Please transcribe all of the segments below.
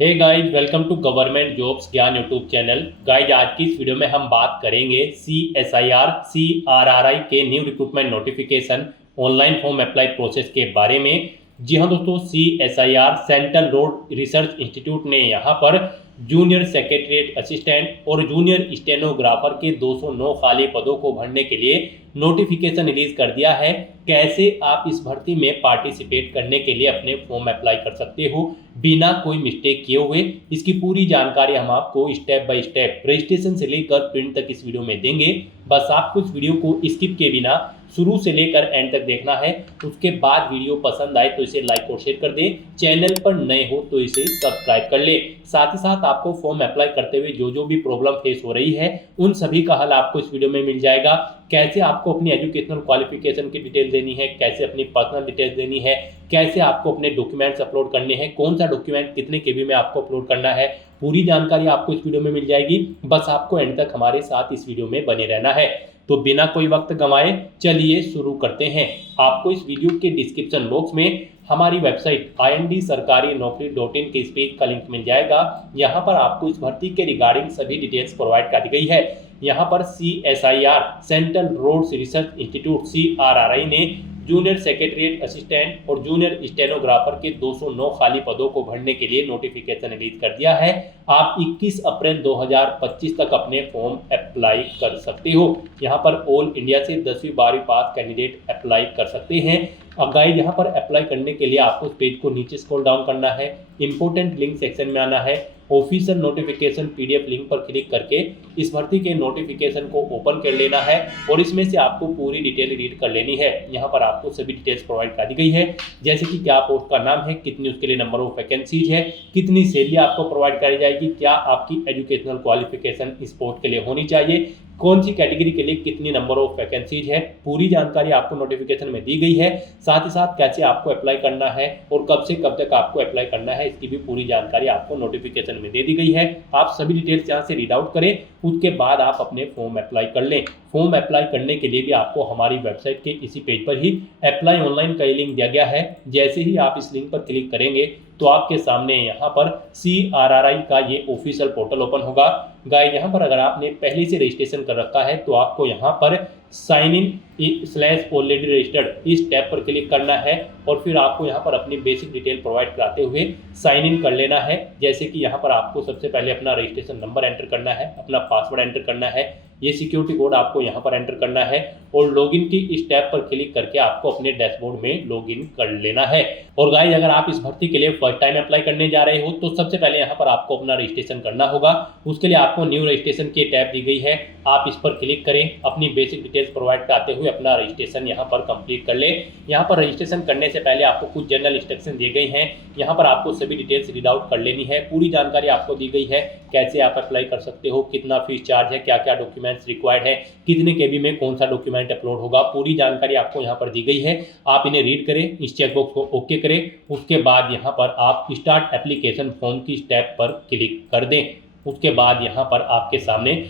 Hey guys, welcome to government jobs Gyan YouTube channel. Guys, आज की इस वीडियो में हम बात करेंगे CSIR CRRI के new recruitment notification online form apply process के बारे में। जी हाँ दोस्तों, CSIR central road research institute ने यहाँ पर जूनियर सेक्रेटरीट असिस्टेंट और जूनियर स्टेनोग्राफर के 209 खाली पदों को भरने के लिए नोटिफिकेशन रिलीज कर दिया है। कैसे आप इस भर्ती में पार्टिसिपेट करने के लिए अपने फॉर्म अप्लाई कर सकते हो बिना कोई मिस्टेक किए हुए, इसकी पूरी जानकारी हम आपको स्टेप बाय स्टेप रजिस्ट्रेशन से लेकर प्रिंट तक इस वीडियो में देंगे। बस आपको इस वीडियो को स्किप किए बिना शुरू से लेकर एंड तक देखना है। उसके बाद वीडियो पसंद आए तो इसे लाइक और शेयर कर दें, चैनल पर नए हो तो इसे सब्सक्राइब कर ले। साथ ही साथ आपको फॉर्म अप्लाई करते हुए जो भी प्रॉब्लम फेस हो रही है उन सभी का हल आपको इस वीडियो में मिल जाएगा। कैसे आपको अपनी एजुकेशनल क्वालिफिकेशन की डिटेल देनी है, कैसे अपनी पर्सनल डिटेल्स देनी है, कैसे आपको अपने डॉक्यूमेंट्स अपलोड करने हैं, कौन सा डॉक्यूमेंट कितने केबी में आपको अपलोड करना है, पूरी जानकारी आपको इस वीडियो में मिल जाएगी। बस आपको एंड तक हमारे साथ इस वीडियो में बने रहना है। तो बिना कोई वक्त गंवाए चलिए शुरू करते हैं। आपको इस वीडियो के डिस्क्रिप्शन बॉक्स में हमारी वेबसाइट IND-sarkari-naukri.in के इस पेज का लिंक मिल जाएगा। यहाँ पर आपको इस भर्ती के रिगार्डिंग सभी डिटेल्स प्रोवाइड कर दी गई है। यहाँ पर CSIR central road research institute CRRI ने जूनियर सेक्रेटरीट असिस्टेंट और जूनियर स्टेनोग्राफर के 209 खाली पदों को भरने के लिए नोटिफिकेशन रिलीज कर दिया है। आप 21 अप्रैल 2025 तक अपने फॉर्म अप्लाई कर सकते हो। यहाँ पर ऑल इंडिया से 10वीं 12वीं पास कैंडिडेट अप्लाई कर सकते हैं। अब गाइस, यहाँ पर अप्लाई करने के लिए आपको इस पेज को नीचे स्क्रॉल डाउन करना है, इंपोर्टेंट लिंक सेक्शन में आना है, ऑफिशियल नोटिफिकेशन PDF लिंक पर क्लिक करके इस भर्ती के नोटिफिकेशन को ओपन कर लेना है और इसमें से आपको पूरी डिटेल रीड कर लेनी है। यहाँ पर आपको सभी डिटेल्स प्रोवाइड कर दी गई है, जैसे कि क्या पोस्ट का नाम है, कितनी उसके लिए नंबर ऑफ वैकेंसीज है, कितनी सैलरी आपको प्रोवाइड करी जाएगी, क्या आपकी एजुकेशनल क्वालिफिकेशन इस पोस्ट के लिए होनी चाहिए, कौन सी कैटेगरी के लिए कितनी नंबर ऑफ वैकेंसीज है, पूरी जानकारी आपको नोटिफिकेशन में दी गई है। साथ ही साथ कैसे आपको अप्लाई करना है और कब से कब तक आपको अप्लाई करना है, इसकी भी पूरी जानकारी आपको नोटिफिकेशन में दे दी गई है। आप सभी डिटेल्स यहाँ से रीड आउट करें, उसके बाद आप अपने फॉर्म अप्लाई कर लें। फॉर्म अप्लाई करने के लिए भी आपको हमारी वेबसाइट के इसी पेज पर ही अप्लाई ऑनलाइन का लिंक दिया गया है। जैसे ही आप इस लिंक पर क्लिक करेंगे तो आपके सामने यहाँ पर CRRI का ये ऑफिशियल पोर्टल ओपन होगा। गाइस, यहाँ पर अगर आपने पहले से रजिस्ट्रेशन कर रखा है तो आपको यहाँ पर साइन इन ऑलरेडी रजिस्टर्ड इस टैब पर क्लिक करना है और फिर आपको यहाँ पर अपनी बेसिक डिटेल प्रोवाइड कराते हुए साइन इन कर लेना है। जैसे कि यहाँ पर आपको सबसे पहले अपना रजिस्ट्रेशन नंबर एंटर करना है, अपना पासवर्ड एंटर करना है, ये सिक्योरिटी कोड आपको यहाँ पर एंटर करना है और लॉगिन की इस टैब पर क्लिक करके आपको अपने डैशबोर्ड में लॉगिन कर लेना है। और गाइस, अगर आप इस भर्ती के लिए फर्स्ट टाइम अप्लाई करने जा रहे हो तो सबसे पहले यहाँ पर आपको अपना रजिस्ट्रेशन करना होगा। उसके लिए आपको न्यू रजिस्ट्रेशन की टैब दी गई है, आप इस पर क्लिक करें, अपनी बेसिक डिटेल्स प्रोवाइड कराते हुए अपना रजिस्ट्रेशन यहाँ पर कंप्लीट कर लें। यहाँ पर रजिस्ट्रेशन करने से पहले आपको कुछ जनरल इंस्ट्रक्शन दिए गए हैं, यहाँ पर आपको सभी डिटेल्स रीड आउट कर लेनी है। पूरी जानकारी आपको दी गई है, कैसे आप अप्लाई कर सकते हो, कितना फीस चार्ज है, क्या क्या डॉक्यूमेंट्स रिक्वायर्ड है, कितने केबी में कौन सा डॉक्यूमेंट अपलोड होगा, पूरी जानकारी आपको यहाँ पर दी गई है। आप इन्हें रीड करें, इस चेकबॉक्स को ओके करें, उसके बाद यहाँ पर आप स्टार्ट एप्लीकेशन फॉर्म की स्टेप पर क्लिक कर दें। उसके बाद यहाँ पर आपके सामने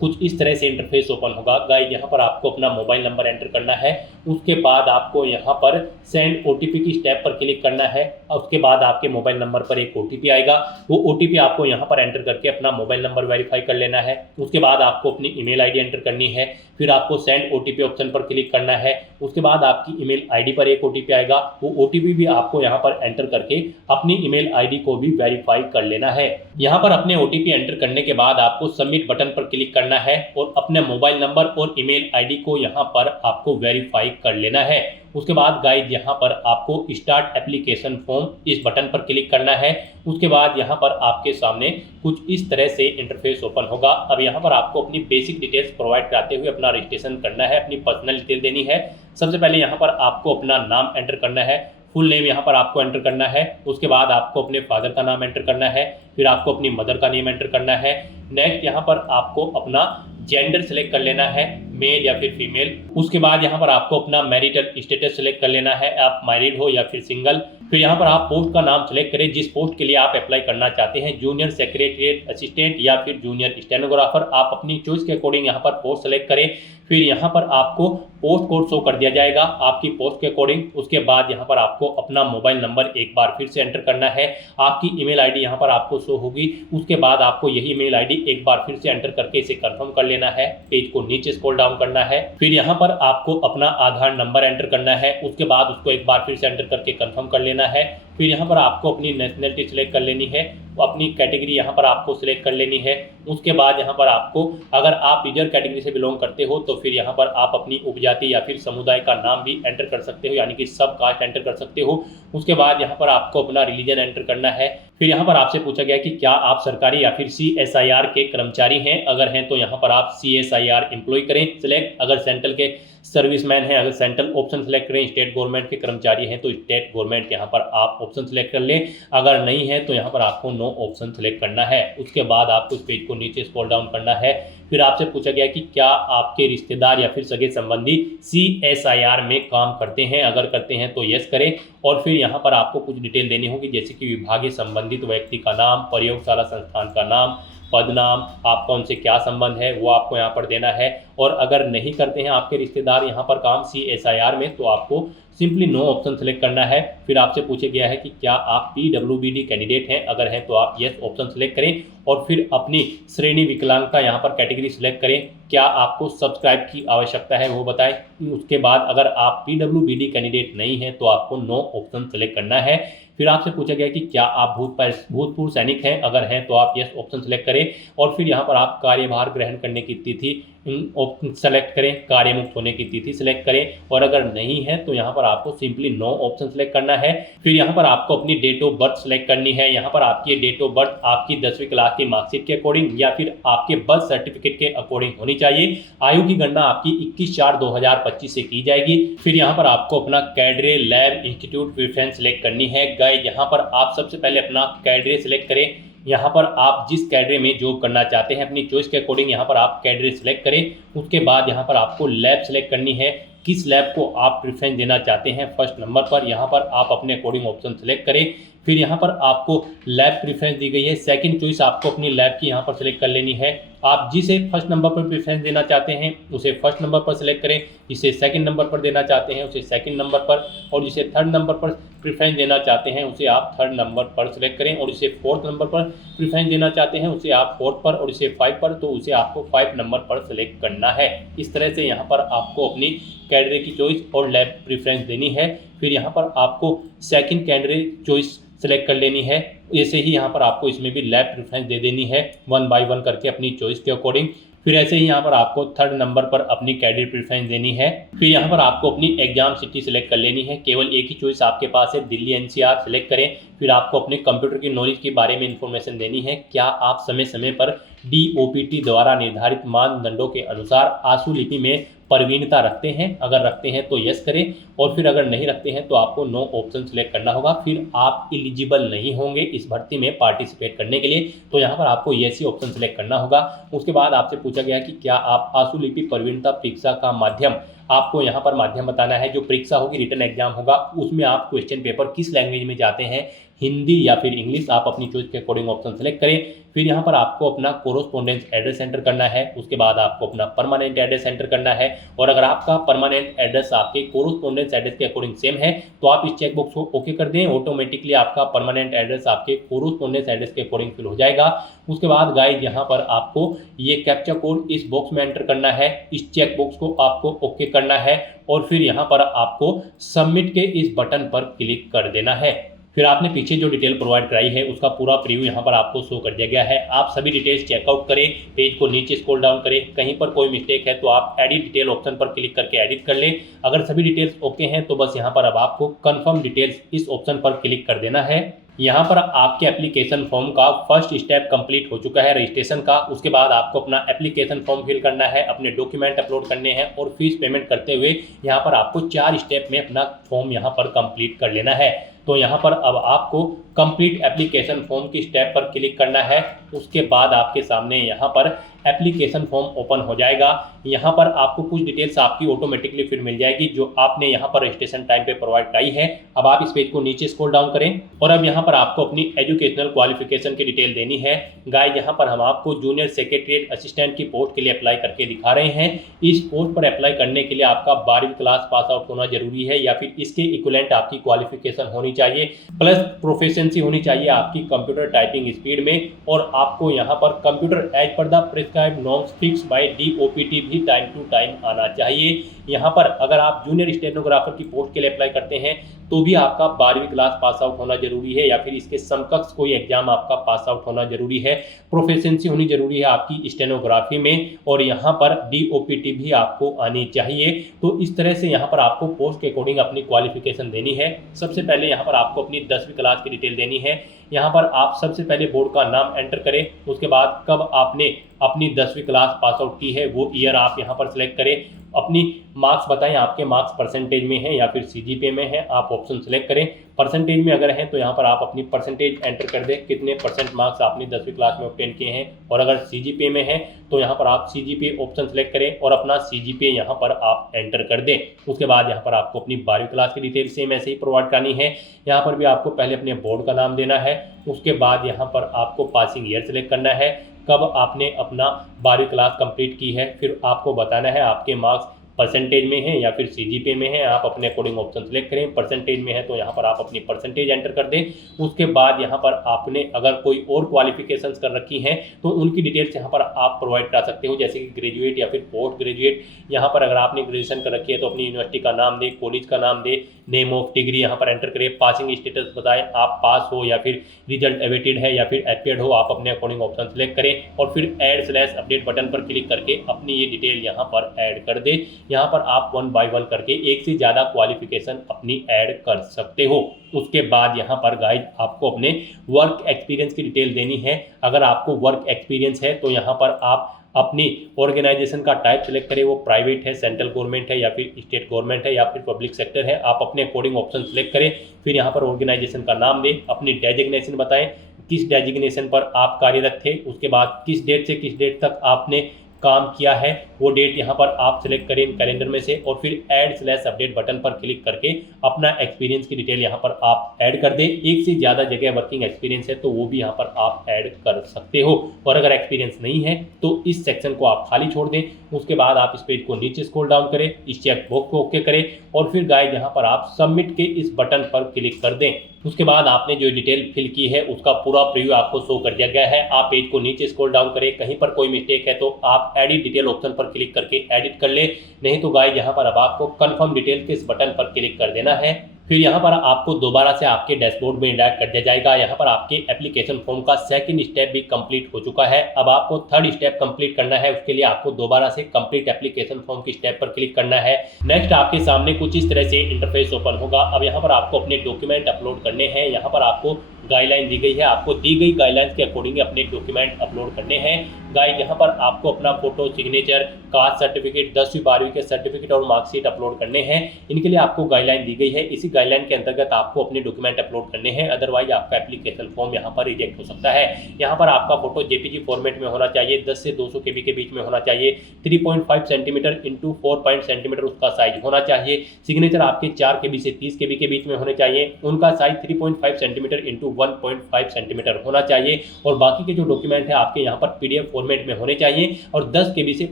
कुछ इस तरह से इंटरफेस ओपन होगा। गाइस, यहाँ पर आपको अपना मोबाइल नंबर एंटर करना है, उसके बाद आपको यहाँ पर सेंड OTP की स्टेप पर क्लिक करना है और उसके बाद आपके मोबाइल नंबर पर एक OTP आएगा। वो OTP आपको यहाँ पर एंटर करके अपना मोबाइल नंबर वेरीफाई कर लेना है। उसके बाद आपको अपनी ईमेल ID एंटर करनी है, फिर आपको सेंड OTP ऑप्शन पर क्लिक करना है। उसके बाद आपकी ईमेल ID पर एक OTP आएगा, वो OTP भी आपको यहाँ पर एंटर करके अपनी ईमेल ID को भी वेरीफाई कर लेना है। यहाँ पर अपने OTP एंटर करने के बाद आपको सबमिट बटन पर क्लिक करना है और अपने मोबाइल नंबर और ईमेल ID को यहाँ पर आपको वेरीफाई कर लेना है। उसके बाद गाइस, यहाँ पर आपको स्टार्ट एप्लीकेशन फॉर्म इस बटन पर क्लिक करना है। उसके बाद यहाँ पर आपके सामने कुछ इस तरह से इंटरफेस ओपन होगा। अब यहाँ पर आपको अपनी बेसिक डिटेल्स प्रोवाइड कराते हुए अपना रजिस्ट्रेशन करना है, अपनी पर्सनल डिटेल देनी है। सबसे पहले यहाँ पर आपको अपना नाम एंटर करना है, फुल नेम यहाँ पर आपको एंटर करना है। उसके बाद आपको अपने फादर का नाम एंटर करना है, फिर आपको अपनी मदर का नेम एंटर करना है। नेक्स्ट यहाँ पर आपको अपना जेंडर सेलेक्ट कर लेना है, मेल या फिर फीमेल। उसके बाद यहाँ पर आपको अपना मैरिटल स्टेटस सेलेक्ट कर लेना है, आप मैरिड हो या फिर सिंगल। फिर यहाँ पर आप पोस्ट का नाम सेलेक्ट करें जिस पोस्ट के लिए आप अप्लाई करना चाहते हैं, जूनियर सेक्रेटरीट असिस्टेंट या फिर जूनियर स्टेनोग्राफर। आप अपनी चॉइस के अकॉर्डिंग यहाँ पर पोस्ट सेलेक्ट करें। फिर यहाँ पर आपको पोस्ट कोड शो कर दिया जाएगा आपकी पोस्ट के अकॉर्डिंग। उसके बाद यहाँ पर आपको अपना मोबाइल नंबर एक बार फिर से एंटर करना है। आपकी ईमेल आईडी यहाँ पर आपको शो होगी। उसके बाद आपको यही ईमेल आईडी एक बार फिर से एंटर करके इसे कंफर्म कर लेना है। पेज को नीचे स्क्रॉल डाउन करना है। फिर यहाँ पर आपको अपना आधार नंबर एंटर करना है। उसके बाद उसको एक बार फिर से एंटर करके कंफर्म कर लेना है। फिर यहाँ पर आपको अपनी नेशनलिटी सिलेक्ट कर लेनी है, अपनी कैटेगरी यहाँ पर आपको सिलेक्ट कर लेनी है। उसके बाद यहाँ पर आपको, अगर आप रिजर्व कैटेगरी से बिलोंग करते हो तो फिर यहाँ पर आप अपनी उपजाति या फिर समुदाय का नाम भी एंटर कर सकते हो, यानी कि सब कास्ट एंटर कर सकते हो। उसके बाद यहाँ पर आपको अपना रिलीजन एंटर करना है। फिर यहाँ पर आपसे पूछा गया कि क्या आप सरकारी या फिर CSIR के कर्मचारी हैं। अगर हैं तो यहाँ पर आप CSIR एम्प्लॉय करें सिलेक्ट। अगर सेंट्रल के सर्विसमैन हैं, अगर सेंट्रल ऑप्शन सेलेक्ट करें। स्टेट गवर्नमेंट के कर्मचारी हैं तो स्टेट गवर्नमेंट यहाँ पर आप ऑप्शन सेलेक्ट कर लें। अगर नहीं है तो यहाँ पर आपको नो ऑप्शन सेलेक्ट करना है। उसके बाद आपको इस पेज को नीचे स्क्रॉल डाउन करना है। फिर आपसे पूछा गया कि क्या आपके रिश्तेदार या फिर सगे संबंधी CSIR में काम करते हैं। अगर करते हैं तो यस करें। और फिर यहाँ पर आपको कुछ डिटेल देनी होगी, जैसे कि विभागीय संबंधित व्यक्ति का नाम, प्रयोगशाला संस्थान का नाम, पद नाम, आपका उनसे क्या संबंध है वो आपको यहाँ पर देना है। और अगर नहीं करते हैं आपके रिश्तेदार यहाँ पर काम CSIR में तो आपको सिंपली नो ऑप्शन सेलेक्ट करना है। फिर आपसे पूछा गया है कि क्या आप PWBD कैंडिडेट हैं। अगर हैं तो आप यस ऑप्शन सेलेक्ट करें। और फिर अपनी श्रेणी विकलांगता यहाँ पर कैटेगरी सिलेक्ट करें। क्या आपको सब्सक्राइब की आवश्यकता है वो बताएं। उसके बाद अगर आप PWBD कैंडिडेट नहीं हैं तो आपको नो ऑप्शन सेलेक्ट करना है। फिर आपसे पूछा गया कि क्या आप भूतपूर्व सैनिक हैं। अगर हैं तो आप यस ऑप्शन सेलेक्ट करें। और फिर यहाँ पर आप कार्यभार ग्रहण करने की तिथि सेलेक्ट करें, कार्यमुक्त होने की तिथि सेलेक्ट करें। और अगर नहीं है तो यहाँ पर आपको सिंपली नो ऑप्शन सेलेक्ट करना है। फिर यहाँ पर आपको अपनी डेट ऑफ बर्थ सेलेक्ट करनी है। यहाँ पर आपकी डेट ऑफ बर्थ आपकी 10वीं क्लास की मार्कशीट के अकॉर्डिंग या फिर आपके बर्थ सर्टिफिकेट के अकॉर्डिंग होनी चाहिए। आयु की गणना आपकी 21/4/2025 से की जाएगी। फिर यहाँ पर आपको अपना cadre lab institute preference select करनी है। गाइस यहाँ पर आप सबसे पहले अपना कैडरे सेलेक्ट करें। यहाँ पर आप जिस कैडरे में जॉब करना चाहते हैं अपनी चॉइस के अकॉर्डिंग यहाँ पर आप कैडरे सेलेक्ट करें। उसके बाद यहाँ पर आपको लैब सेलेक्ट करनी है, किस लैब को आप प्रेफरेंस देना चाहते हैं। फर्स्ट नंबर पर यहाँ पर आप अपने अकॉर्डिंग ऑप्शन सेलेक्ट करें। फिर यहाँ पर आपको लैब प्रेफरेंस दी गई है, सेकंड चॉइस आपको अपनी लैब की यहाँ पर सेलेक्ट कर लेनी है। आप जिसे फर्स्ट नंबर पर प्रेफरेंस देना चाहते हैं उसे फर्स्ट नंबर पर सेलेक्ट करें, जिसे सेकंड नंबर पर देना चाहते हैं उसे सेकंड नंबर पर, और जिसे थर्ड नंबर पर प्रेफरेंस देना चाहते हैं उसे आप थर्ड नंबर पर सेलेक्ट करें, और जिसे फोर्थ नंबर पर प्रेफरेंस देना चाहते हैं उसे आप फोर्थ पर, और जिसे 5 पर तो उसे आपको 5 नंबर पर सेलेक्ट करना है। इस तरह से यहाँ पर आपको अपनी कैडरे की चॉइस और लैब प्रेफरेंस देनी है। फिर यहाँ पर आपको सेकंड कैडरे चॉइस सेलेक्ट कर लेनी है। ऐसे ही यहाँ पर आपको इसमें भी लैब प्रेफरेंस दे देनी है 1 बाय 1 करके अपनी चॉइस के अकॉर्डिंग। फिर ऐसे ही यहाँ पर आपको थर्ड नंबर पर अपनी कैडरे प्रेफरेंस देनी है। फिर यहाँ पर आपको अपनी एग्जाम सिटी सेलेक्ट कर लेनी है। केवल एक ही चॉइस आपके पास है, दिल्ली NCR सेलेक्ट करें। फिर आपको अपने कंप्यूटर की नॉलेज के बारे में इंफॉर्मेशन देनी है। क्या आप समय समय पर DOPT द्वारा निर्धारित मानदंडों के अनुसार आंसू लिपि में प्रवीणता रखते हैं। अगर रखते हैं तो यस करें, और फिर अगर नहीं रखते हैं तो आपको नो ऑप्शन सेलेक्ट करना होगा। फिर आप एलिजिबल नहीं होंगे इस भर्ती में पार्टिसिपेट करने के लिए, तो यहाँ पर आपको यस ही ऑप्शन सेलेक्ट करना होगा। उसके बाद आपसे पूछा गया कि क्या आप आंसू लिपि प्रवीणता परीक्षा का माध्यम, आपको यहाँ पर माध्यम बताना है। जो परीक्षा होगी रिटन एग्जाम होगा, उसमें आप क्वेश्चन पेपर किस लैंग्वेज में जाते हैं, हिंदी या फिर इंग्लिश, आप अपनी चॉइस के अकॉर्डिंग ऑप्शन सेलेक्ट करें। फिर यहाँ पर आपको अपना कोरोस्पोंडेंस एड्रेस एंटर करना है। उसके बाद आपको अपना परमानेंट एड्रेस एंटर करना है, और अगर आपका परमानेंट एड्रेस आपके कोरोस्पोंडेंस एड्रेस के अकॉर्डिंग सेम है तो आप इस चेकबॉक्स को ओके कर दें। ऑटोमेटिकली आपका परमानेंट एड्रेस आपके कोरोस्पोंडेंस एड्रेस के अकॉर्डिंग फिल हो जाएगा। उसके बाद गाइस यहाँ पर आपको ये कैप्चा कोड इस बॉक्स में एंटर करना है, इस चेकबॉक्स को आपको ओके करना है, और फिर यहाँ पर आपको सबमिट के इस बटन पर क्लिक कर देना है। फिर आपने पीछे जो डिटेल प्रोवाइड कराई है उसका पूरा प्रीव्यू यहाँ पर आपको शो कर दिया गया है। आप सभी डिटेल्स चेकआउट करें, पेज को नीचे स्क्रॉल डाउन करें, कहीं पर कोई मिस्टेक है तो आप एडिट डिटेल ऑप्शन पर क्लिक करके एडिट कर लें। अगर सभी डिटेल्स ओके हैं तो बस यहाँ पर अब आपको कंफर्म डिटेल्स इस ऑप्शन पर क्लिक कर देना है। यहाँ पर आपके एप्लीकेशन फॉर्म का फर्स्ट स्टेप कंप्लीट हो चुका है रजिस्ट्रेशन का। उसके बाद आपको अपना एप्लीकेशन फॉर्म फिल करना है, अपने डॉक्यूमेंट अपलोड करने हैं, और फीस पेमेंट करते हुए यहाँ पर आपको 4 स्टेप में अपना फॉर्म यहाँ पर कंप्लीट कर लेना है। तो यहाँ पर अब आपको कंप्लीट एप्लीकेशन फॉर्म की स्टेप पर क्लिक करना है। उसके बाद आपके सामने यहाँ पर एप्लीकेशन फॉर्म ओपन हो जाएगा। यहाँ पर आपको कुछ डिटेल्स आपकी ऑटोमेटिकली फिर मिल जाएगी जो आपने यहाँ पर रजिस्ट्रेशन टाइम पे प्रोवाइड कराई है। अब आप इस पेज को नीचे स्क्रॉल डाउन करें और अब यहाँ पर आपको अपनी एजुकेशनल क्वालिफिकेशन की डिटेल देनी है। गाइस यहाँ पर हम आपको जूनियर सेक्रेटरीट असिस्टेंट की पोस्ट के लिए अप्लाई करके दिखा रहे हैं। इस पोस्ट पर अप्लाई करने के लिए आपका 12वीं क्लास पास आउट होना जरूरी है या फिर इसके इक्विवेलेंट आपकी क्वालिफिकेशन होनी चाहिए, प्लस प्रोफिशिएंसी होनी चाहिए आपकी कंप्यूटर टाइपिंग स्पीड में, और आपको यहाँ पर computer as per the prescribed norms fix by DOPT भी टाइम टू टाइम आना चाहिए। यहाँ पर अगर आप जूनियर स्टेनोग्राफर की पोस्ट के लिए अप्लाई करते हैं तो भी आपका 12वीं क्लास पास आउट होना जरूरी है या फिर इसके समकक्ष कोई एग्जाम आपका पास आउट होना जरूरी है। प्रोफिशिएंसी होनी जरूरी है आपकी स्टेनोग्राफी में और यहाँ पर DOPT भी आपको आनी चाहिए। तो इस तरह से यहाँ पर आपको पोस्ट के अकॉर्डिंग अपनी क्वालिफिकेशन देनी है। सबसे पहले यहाँ पर आपको अपनी 10वीं क्लास की डिटेल देनी है। यहाँ पर आप सबसे पहले बोर्ड का नाम एंटर करें, उसके बाद कब आपने अपनी 10वीं क्लास पास आउट की है वो ईयर आप यहाँ पर सिलेक्ट करें। अपनी मार्क्स बताएं, आपके मार्क्स परसेंटेज में हैं या फिर CGPA में हैं, आप ऑप्शन सेलेक्ट करें। परसेंटेज में अगर हैं तो यहाँ पर आप अपनी परसेंटेज एंटर कर दें, कितने परसेंट मार्क्स आपने 10वीं क्लास में ऑब्टेन किए हैं। और अगर CGPA में है तो यहाँ पर आप CGPA ऑप्शन सेलेक्ट करें और अपना CGPA यहाँ पर आप एंटर कर दें। उसके बाद यहाँ पर आपको अपनी 12वीं क्लास की डिटेल सेम ऐसे ही प्रोवाइड करनी है। यहाँ पर भी आपको पहले अपने बोर्ड का नाम देना है, उसके बाद यहाँ पर आपको पासिंग ईयर सेलेक्ट करना है, कब आपने अपना 12वीं क्लास कंप्लीट की है, फिर आपको बताना है आपके मार्क्स परसेंटेज में है या फिर CGPA में है। आप अपने अकॉर्डिंग ऑप्शन सेलेक्ट करें। परसेंटेज में है तो यहाँ पर आप अपनी परसेंटेज एंटर कर दें। उसके बाद यहाँ पर आपने अगर कोई और क्वालिफिकेशंस कर रखी हैं तो उनकी डिटेल्स यहाँ पर आप प्रोवाइड करा सकते हो, जैसे कि ग्रेजुएट या फिर पोस्ट ग्रेजुएट। यहाँ पर अगर आपने ग्रेजुएशन कर रखी है तो अपनी यूनिवर्सिटी का नाम दे, कॉलेज का नाम दे, नेम ऑफ डिग्री यहाँ पर एंटर करें, पासिंग स्टेटस बताएं, आप पास हो या फिर रिजल्ट अवेटेड है या फिर अपेयर्ड हो, आप अपने अकॉर्डिंग ऑप्शन सेलेक्ट करें और फिर ऐड/अपडेट बटन पर क्लिक करके अपनी ये डिटेल यहाँ पर ऐड कर दें। यहाँ पर आप 1 बाय 1 करके एक से ज़्यादा क्वालिफिकेशन अपनी ऐड कर सकते हो। उसके बाद यहाँ पर गाइड आपको अपने वर्क एक्सपीरियंस की डिटेल देनी है। अगर आपको वर्क एक्सपीरियंस है तो यहाँ पर आप अपनी ऑर्गेनाइजेशन का टाइप सेलेक्ट करें, वो प्राइवेट है, सेंट्रल गवर्नमेंट है या फिर स्टेट गवर्नमेंट है या फिर पब्लिक सेक्टर है। आप अपने अकॉर्डिंग ऑप्शन सेलेक्ट करें, फिर यहाँ पर ऑर्गेनाइजेशन का नाम दें, अपनी डेजिग्नेशन बताएं, किस डेजिग्नेशन पर आप कार्यरत थे, उसके बाद किस डेट से किस डेट तक आपने काम किया है वो डेट यहाँ पर आप सिलेक्ट करें कैलेंडर में से, और फिर ऐड/अपडेट बटन पर क्लिक करके अपना एक्सपीरियंस की डिटेल यहाँ पर आप ऐड कर दें। एक से ज़्यादा जगह वर्किंग एक्सपीरियंस है तो वो भी यहाँ पर आप ऐड कर सकते हो, और अगर एक्सपीरियंस नहीं है तो इस सेक्शन को आप खाली छोड़ दें। उसके बाद आप इस पेज को नीचे स्क्रॉल डाउन करें, इस चेक बॉक्स को ओके करें और फिर गाइड यहाँ पर आप सबमिट के इस बटन पर क्लिक कर दें। उसके बाद आपने जो डिटेल फिल की है उसका पूरा प्रीव्यू आपको शो कर दिया गया है। आप पेज को नीचे स्क्रॉल डाउन करें, कहीं पर कोई मिस्टेक है तो आप एडिट डिटेल ऑप्शन पर क्लिक करके एडिट कर ले, नहीं तो गाइस यहाँ पर अब आपको कंफर्म डिटेल के इस बटन पर क्लिक कर देना है। फिर यहाँ पर आपको दोबारा से आपके डैशबोर्ड में इंडायरेक्ट कर दिया जाएगा। यहाँ पर आपके एप्लीकेशन फॉर्म का सेकंड स्टेप भी कंप्लीट हो चुका है। अब आपको थर्ड स्टेप कंप्लीट करना है, उसके लिए आपको दोबारा से कंप्लीट एप्लीकेशन फॉर्म की स्टेप पर क्लिक करना है। नेक्स्ट आपके सामने कुछ इस तरह से इंटरफेस ओपन होगा। अब यहाँ पर आपको अपने डॉक्यूमेंट अपलोड करने हैं। यहाँ पर आपको गाइडलाइन दी गई है, आपको दी गई गाइडलाइंस के अकॉर्डिंग अपने डॉक्यूमेंट अपलोड करने हैं। गाइड यहाँ पर आपको अपना फोटो, सिग्नेचर, कास्ट सर्टिफिकेट, 10वीं 12वीं के सर्टिफिकेट और मार्कशीट अपलोड करने हैं। इनके लिए आपको गाइडलाइन दी गई है, इसी गाइडलाइन के अंतर्गत आपको अपने डॉक्यूमेंट अपलोड करने हैं, अदरवाइज आपका एप्लीकेशन फॉर्म यहाँ पर रिजेक्ट हो सकता है। यहाँ पर आपका फोटो JPG फॉर्मेट में होना चाहिए, 10 से 200 KB के बीच में होना चाहिए, 3.5 सेंटीमीटर इंटू 4 सेंटीमीटर उसका साइज होना चाहिए। सिग्नेचर आपके 4 KB से 30 KB के बीच में होने चाहिए, उनका साइज 3.5 सेंटीमीटर इंटू 1.5 सेंटीमीटर होना चाहिए। और बाकी के जो डॉक्यूमेंट है आपके यहाँ पर PDF फॉर्मेट में होने चाहिए और 10 KB से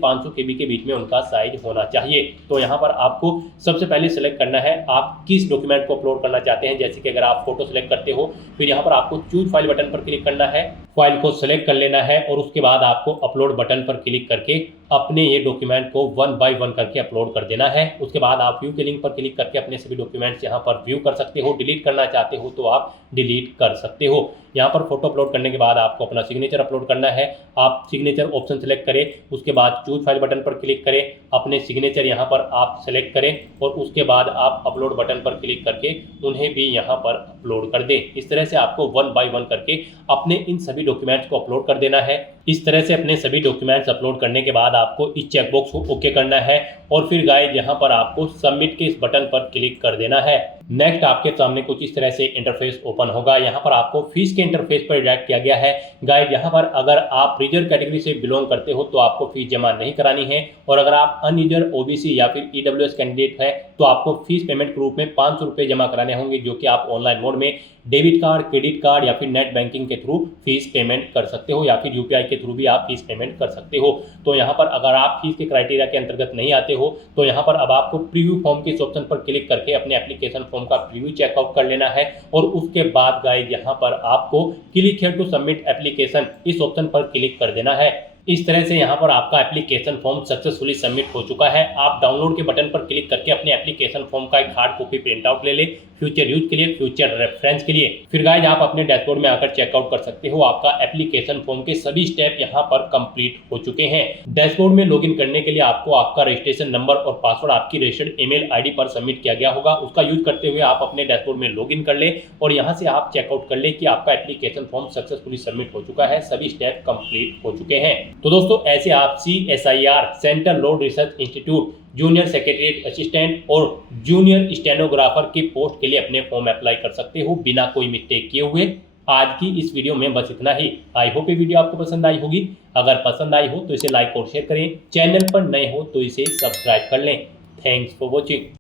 500 KB के बीच में उनका साइज होना चाहिए। तो यहाँ पर आपको सबसे पहले सेलेक्ट करना है आप किस डॉक्यूमेंट को अपलोड करना चाहते हैं। जैसे कि अगर आप फोटो सेलेक्ट करते हो, फिर यहाँ पर आपको चूज फाइल बटन पर क्लिक करना है, फाइल को सेलेक्ट कर लेना है और उसके बाद आपको अपलोड बटन पर क्लिक करके अपने ये डॉक्यूमेंट को 1 बाय 1 करके अपलोड कर देना है। उसके बाद आप व्यू के लिंक पर क्लिक करके अपने सभी डॉक्यूमेंट्स यहाँ पर व्यू कर सकते हो। डिलीट करना चाहते हो तो आप डिलीट कर सकते हो। यहाँ पर फोटो अपलोड करने के बाद आपको अपना सिग्नेचर अपलोड करना है। आप सिग्नेचर ऑप्शन सेलेक्ट करें, उसके बाद चूज फाइल बटन पर क्लिक करें, अपने सिग्नेचर यहाँ पर आप सेलेक्ट करें और उसके बाद आप अपलोड बटन पर क्लिक करके उन्हें भी यहाँ पर अपलोड कर दें। इस तरह से आपको 1 बाय 1 करके अपने इन सभी डॉक्यूमेंट्स को अपलोड कर देना है। इस तरह से अपने सभी डॉक्यूमेंट्स अपलोड करने के बाद आपको इस चेकबॉक्स को ओके करना है और फिर गाइस यहाँ पर आपको सबमिट के इस बटन पर क्लिक कर देना है। नेक्स्ट आपके सामने कुछ इस तरह से इंटरफेस ओपन होगा। यहाँ पर आपको फीस के इंटरफेस पर डायरेक्ट किया गया है। गाइड यहाँ पर अगर आप रिजर्व कैटेगरी से बिलोंग करते हो तो आपको फीस जमा नहीं करानी है, और अगर आप अनरिजर्व ओबीसी या फिर ईडब्ल्यूएस कैंडिडेट है तो आपको फीस पेमेंट के रूप में 500 रुपये जमा कराने होंगे, जो कि आप ऑनलाइन मोड में डेबिट कार्ड, क्रेडिट कार्ड या फिर नेट बैंकिंग के थ्रू फीस पेमेंट कर सकते हो, या फिर यूपीआई के थ्रू भी आप फीस पेमेंट कर सकते हो। तो यहाँ पर अगर आप फीस के क्राइटेरिया के अंतर्गत नहीं आते हो तो यहाँ पर अब आपको प्रीव्यू फॉर्म के इस ऑप्शन पर क्लिक करके अपने एप्लीकेशन फॉर्म का प्रीव्यू चेकआउट कर लेना है, और उसके बाद गाइड यहाँ पर आपको click here to submit application इस ऑप्शन पर क्लिक कर देना है। इस तरह से यहाँ पर आपका एप्लीकेशन फॉर्म सक्सेसफुली सबमिट हो चुका है। आप डाउनलोड के बटन पर क्लिक करके अपने एप्लीकेशन फॉर्म का एक हार्ड कॉपी प्रिंट आउट ले ले, फ्यूचर यूज के लिए, फ्यूचर रेफरेंस के लिए। फिर गाइस आप अपने डैशबोर्ड में आकर चेकआउट कर सकते हो। आपका एप्लीकेशन फॉर्म के सभी स्टेप यहाँ पर कंप्लीट हो चुके हैं। डैशबोर्ड में लॉगिन करने के लिए आपको आपका रजिस्ट्रेशन नंबर और पासवर्ड आपकी रजिस्टर्ड ईमेल आईडी पर सबमिट किया गया होगा। उसका यूज करते हुए आप अपने डैशबोर्ड में लॉगिन कर ले और यहाँ से आप चेकआउट कर ले कि आपका एप्लीकेशन फॉर्म सक्सेसफुली सबमिट हो चुका है, सभी स्टेप कंप्लीट हो चुके हैं। तो दोस्तों ऐसे आप CSIR central road research institute junior secretariat assistant और जूनियर स्टेनोग्राफर की पोस्ट के लिए अपने फॉर्म अप्लाई कर सकते हो बिना कोई मिस्टेक किए हुए। आज की इस वीडियो में बस इतना ही। आई होप ये वीडियो आपको पसंद आई होगी। अगर पसंद आई हो तो इसे लाइक और शेयर करें, चैनल पर नए हो तो इसे सब्सक्राइब कर लें। Thanks for watching.